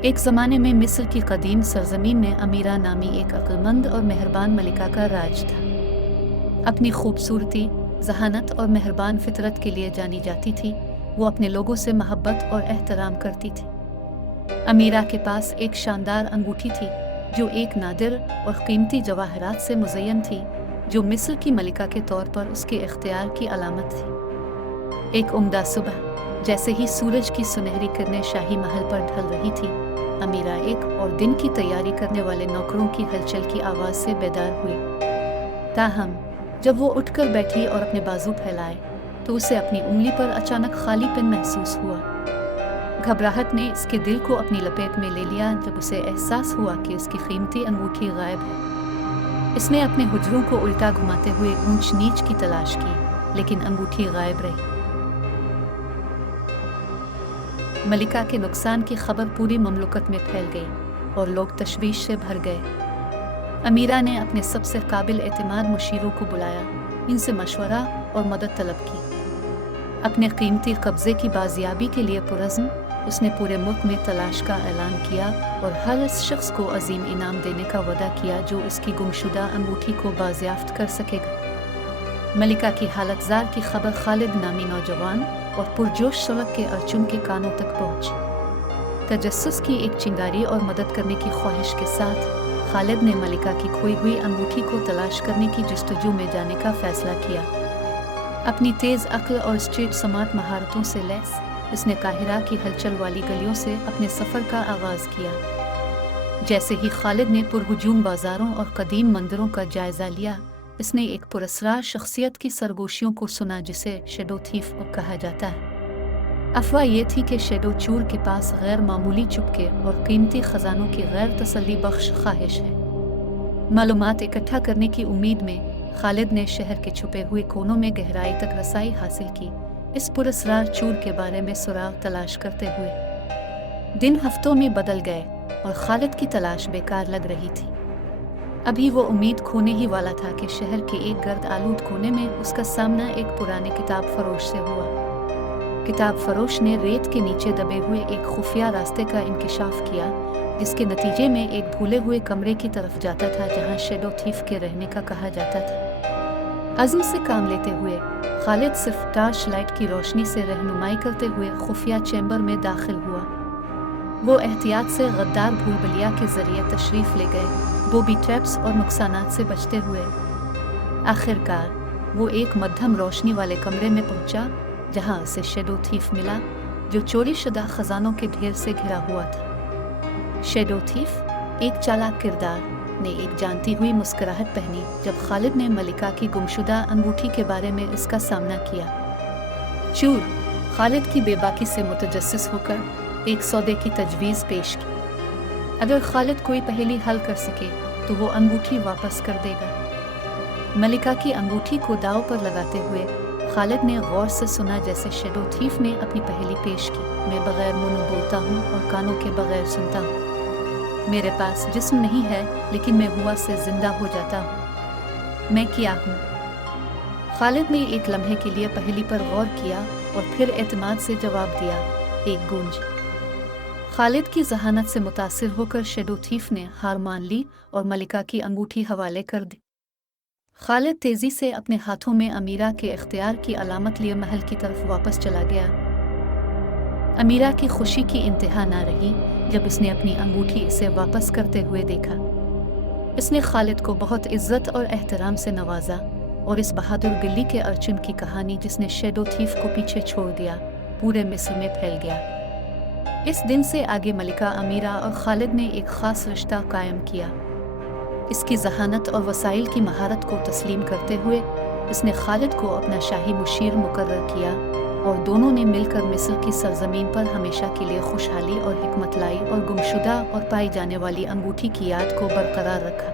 एक ज़माने में मिस्र की कदीम सरजमीन में अमीरा नामी एक अक्लमंद और मेहरबान मलिका का राज था। अपनी खूबसूरती, जहानत और मेहरबान फितरत के लिए जानी जाती थी। वो अपने लोगों से मोहब्बत और एहतराम करती थी। अमीरा के पास एक शानदार अंगूठी थी जो एक नादिर और कीमती जवाहरात से मुज़य्यन थी, जो मिस्र की मलिका के तौर पर उसके इख्तियार की अलामत थी। एक उम्दा सुबह, जैसे ही सूरज की सुनहरी किरणें शाही महल पर ढल रही थी, अमीरा एक और दिन की तैयारी करने वाले नौकरों की हलचल की आवाज़ से बेदार हुई। ताहम जब वो उठकर बैठी और अपने बाजू फैलाए, तो उसे अपनी उंगली पर अचानक खालीपन महसूस हुआ। घबराहट ने इसके दिल को अपनी लपेट में ले लिया जब उसे एहसास हुआ कि उसकी कीमती अंगूठी गायब है। इसने अपने हुजरों को उल्टा घुमाते हुए ऊंच नीच की तलाश की, लेकिन अंगूठी गायब रही। मलिका के नुकसान की खबर पूरी ममलकत में फैल गई और लोग तशवीश से भर गए। अमीरा ने अपने सबसे काबिल एतमाद मुशीरों को बुलाया, इनसे मशवरा और मदद तलब की। अपने कीमती कब्जे की बाजियाबी के लिए पुरज़्म उसने पूरे मुल्क में तलाश का ऐलान किया और हर उस शख्स को अजीम इनाम देने का वादा किया जो इसकी गुमशुदा अंगूठी को बाजियाफ्त कर सकेगा। मलिका की हालतजार की खबर खालिद नामी नौजवान और पुरजोश सड़क के अर्जुन के कानों तक पहुंची। तजस्सुस की एक चिंगारी और मदद करने की ख्वाहिश के साथ खालिद ने मलिका की खोई हुई अंगूठी को तलाश करने की जस्तजू में जाने का फैसला किया। अपनी तेज़ अक्ल और स्ट्रीट समात महारतों से लैस उसने काहिरा की हलचल वाली गलियों से अपने सफ़र का आगाज़ किया। जैसे ही खालिद ने पुरहुजूम बाज़ारों और कदीम मंदिरों का जायज़ा लिया, इसने एक पुरस्रार शख्सियत की सरगोशियों को सुना जिसे शैडो थीफ कहा जाता है। अफवाह ये थी कि शैडो चूर के पास गैर मामूली चुपके और कीमती ख़जानों की गैर तसल्ली बख्श ख्वाहिश है। मालूमात इकट्ठा करने की उम्मीद में खालिद ने शहर के छुपे हुए कोनों में गहराई तक रसाई हासिल की, इस पुरस्रार चूर के बारे में सुराग तलाश करते हुए। दिन हफ्तों में बदल गए और खालिद की तलाश बेकार लग रही थी। अभी वो उम्मीद खोने ही वाला था कि शहर के एक गर्द आलूद कोने में उसका सामना एक पुराने किताब फरोश से हुआ। किताब फरोश ने रेत के नीचे दबे हुए एक खुफिया रास्ते का इंकिशाफ किया, जिसके नतीजे में एक भूले हुए कमरे की तरफ जाता था जहां शैडो थीफ के रहने का कहा जाता था। अज़्म से काम लेते हुए खालिद सिर्फ टार्च लाइट की रोशनी से रहनुमाई करते हुए खुफिया चैम्बर में दाखिल हुआ। वो एहतियात से गद्दार भूलभुलैया के जरिए तशरीफ़ ले गए, बॉबी ट्रैप्स और नुकसानात से बचते हुए। आखिरकार वो एक मध्यम रोशनी वाले कमरे में पहुंचा जहां उसे शैडो थीफ मिला, जो चोरी शुदा खजानों के ढेर से घिरा हुआ था। शैडो थीफ, एक चालाक किरदार, ने एक जानती हुई मुस्कुराहट पहनी जब खालिद ने मलिका की गुमशुदा अंगूठी के बारे में इसका सामना किया। चूर खालिद की बेबाकी से मुतजस्सिस होकर एक सौदे की तजवीज़ पेश की। अगर खालिद कोई पहेली हल कर सके तो वो अंगूठी वापस कर देगा। मलिका की अंगूठी को दांव पर लगाते हुए खालिद ने गौर से सुना जैसे शैडो थीफ ने अपनी पहेली पेश की। मैं बगैर मुंह बोलता हूँ और कानों के बगैर सुनता हूँ। मेरे पास जिस्म नहीं है लेकिन मैं हुआ से जिंदा हो जाता हूँ। मैं क्या हूँ? खालिद ने एक लम्हे के लिए पहेली पर गौर किया और फिर एतमाद से जवाब दिया, एक गूंज। खालिद की जहानत से मुतासिर होकर शैडो थीफ ने हार मान ली और मलिका की अंगूठी हवाले कर दी। खालिद तेजी से अपने हाथों में अमीरा के इख्तियार की अलामत लिए महल की तरफ वापस चला गया। अमीरा की खुशी की इंतहा ना रही जब उसने अपनी अंगूठी इसे वापस करते हुए देखा। इसने खालिद को बहुत इज्जत और एहतराम से नवाजा और इस बहादुर गिल्ली के अर्जुन की कहानी जिसने शैडो थीफ को पीछे छोड़ दिया पूरे मिस्र में फैल गया। इस दिन से आगे मलिका, अमीरा और खालिद ने एक ख़ास रिश्ता कायम किया। इसकी जहानत और वसाइल की महारत को तस्लीम करते हुए इसने खालिद को अपना शाही मुशीर मुकर्रर किया और दोनों ने मिलकर मिस्र की सरजमीन पर हमेशा के लिए खुशहाली और हिकमत लाई और गुमशुदा और पाई जाने वाली अंगूठी की याद को बरकरार रखा।